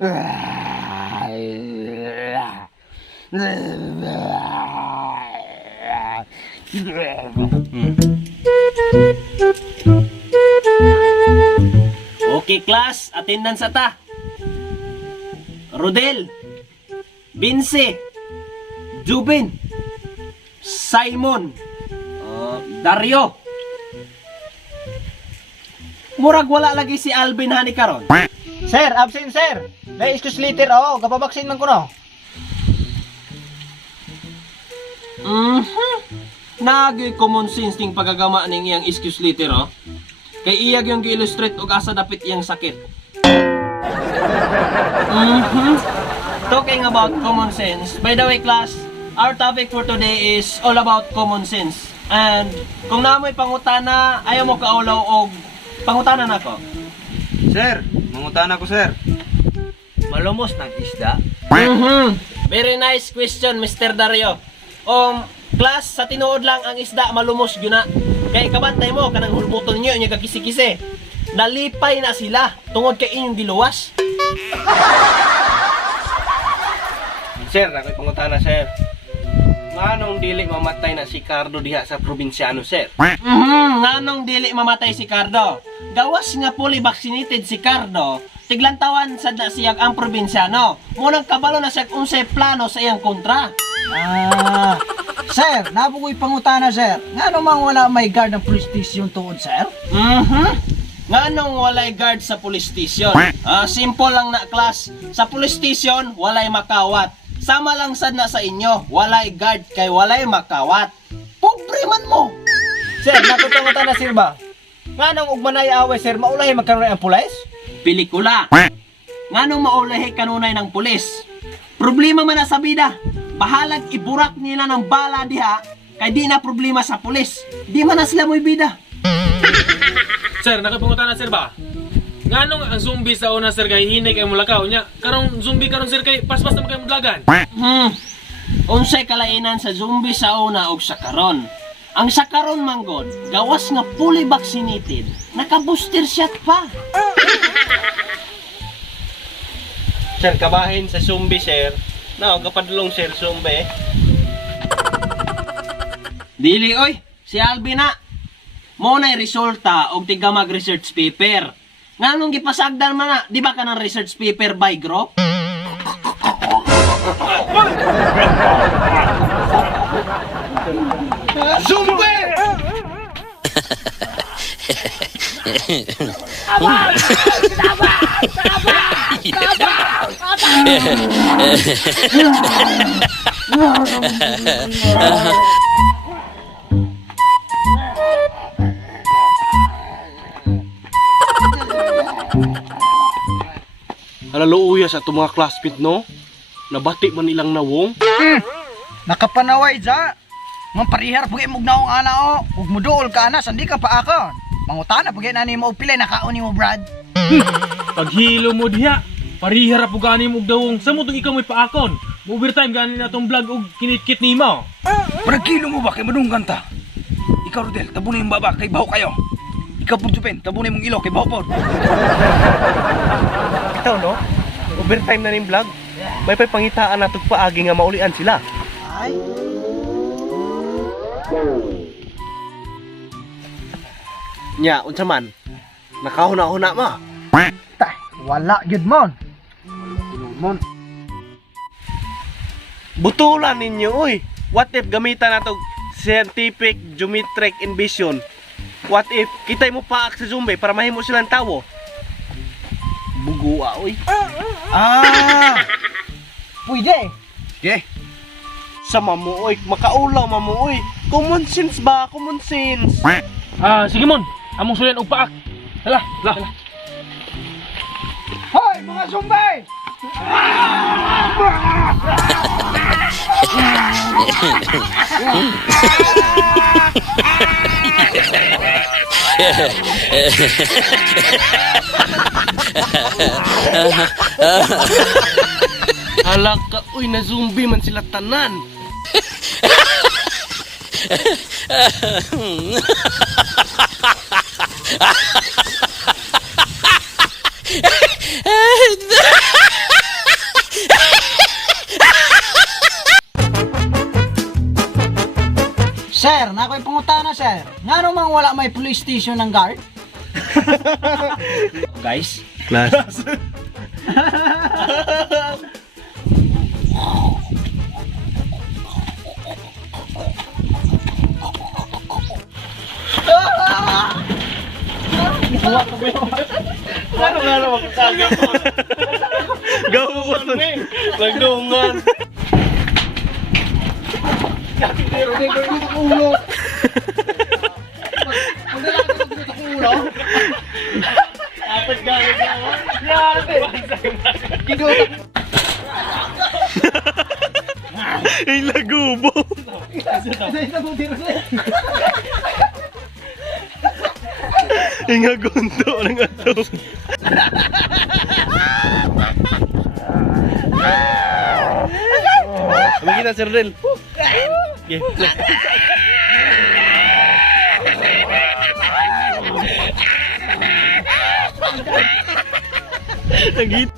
Okay, class. Attendance ata. Rodel, Vince, Jubin, Simon, Dario. Murag wala lagi si Alvin hani karon. Sir, absent sir. May excuse later ako, kapabaksin man ko no. Nagi common sense ning pagagama ning iyang excuse letter Kay iyag yung gi-illustrate og asa dapit iyang sakit. Talking about common sense. By the way, class, our topic for today is all about common sense. And kung namoy pangutana, ayaw mo kaulaw og pangutana nako. Sir, mangutana ko sir. Malumos ng isda? Very nice question, Mr. Dario. Class, sa tinuod lang ang isda malumos gyud na. Kay kabantay mo kanang hulbuton niyo nya kagisi-kisi. Nalipay na sila tungod kay inyong giluwas. Sir, ako'y pangutana sir. Nganong dili mamatay na si Cardo diha sa probinsyano sir? Nganong dili mamatay si Cardo? Gawas nga fully vaccinated si Cardo. Tiglantawan sad na siyag ang probinsyano. Munang kabalo na siyag unsay plano sa iyang kontra. Sir, nabukoy pangutana sir. Nga namang wala may guard ng police station tuod sir? Nganong walay guard sa police station? Simple lang na class. Sa police station, walay makawat. Sama lang sad na sa inyo, walay guard kay walay makawat. Pobre man mo! Sir, nakutangutana sir ba? Nga nang ugmanay away sir, maulahi magkaroon ang pulis? Pelikula. Nganong maulahi kanunay ng pulis? Problema man na sa bida. Bahalag iburak nila ng bala diha, kay di na problema sa pulis. Di man na sila mo'y bida. Sir, nakapangutana sir ba? Nganong ang zombie sa una sir kay hinay kay mulakaw nya? Karong zombie karon sir kay paspas na kay mudlagan. Unsay kalainan sa zombie sa una ug sa karon? Ang sa karon manggod, gawas nga fully vaccinated, naka-booster shot pa. Sir, kabahin sa zombie sir. No, kapadulong sir zombie. Dili oy, si Alvin na. Mo na'y resulta og tiga mag-research paper. Nganong gipasagdan man na, di ba ka ng research paper by group? Zombie! Halaluuya sa itong mga classmate no? Nabati man ilang nawong? Nakapanaway dya. Mga parihar pagay mong naong ana o. Huwag mo dool ka na, sandi ka pa akon. Mangutana pagay na ni mo pilay, nakaon ni mo Brad. Paghilo mo diha, parihara po gani mo dawong sa mo itong ikaw may paakon. Overtime gani na itong vlog og kinitkit ni mo. Paragkilo mo ba kay madunggan ta? Ikaw Rodel, tabunin yung baba kay baho kayo. Ikaw Pudjupen, tabunin mong ilo kay baho pod. Ito no? Overtime na rin vlog. May pangitaan na itong paagi nga maulian sila. Ay. Nya, unsa man? Nakahuna-huna mo. Tay, wala yun mon. Butulan ninyo, uy. What if gamitan na itong scientific geometric invasion? What if kitay mo paak sa zombie para mahimo silang tawo? Bugua, uy. Pwede. Okay. Sama mo, uy. Makaulaw, mo, uy. Common sense ba? Common sense. Sige mon, among sulian og paak. Hala. Hoy, mga zombie! Hala ka, uy. Na zombie man sila tanan. Sir, nakoy pangutana sir. Ngano mang wala may police station ng guard? Guys, Class. ano nga naman magkakagat mo? Gawa ko to. Nagdungan. Pero di ko dito sa ulo. Ang dalaga ko dito sa ulo. Apat galing ako. Yate. Kinutak. Ay, lagubo. Inga gundo ng ato. Makita Sir Del. Okay. Nagit.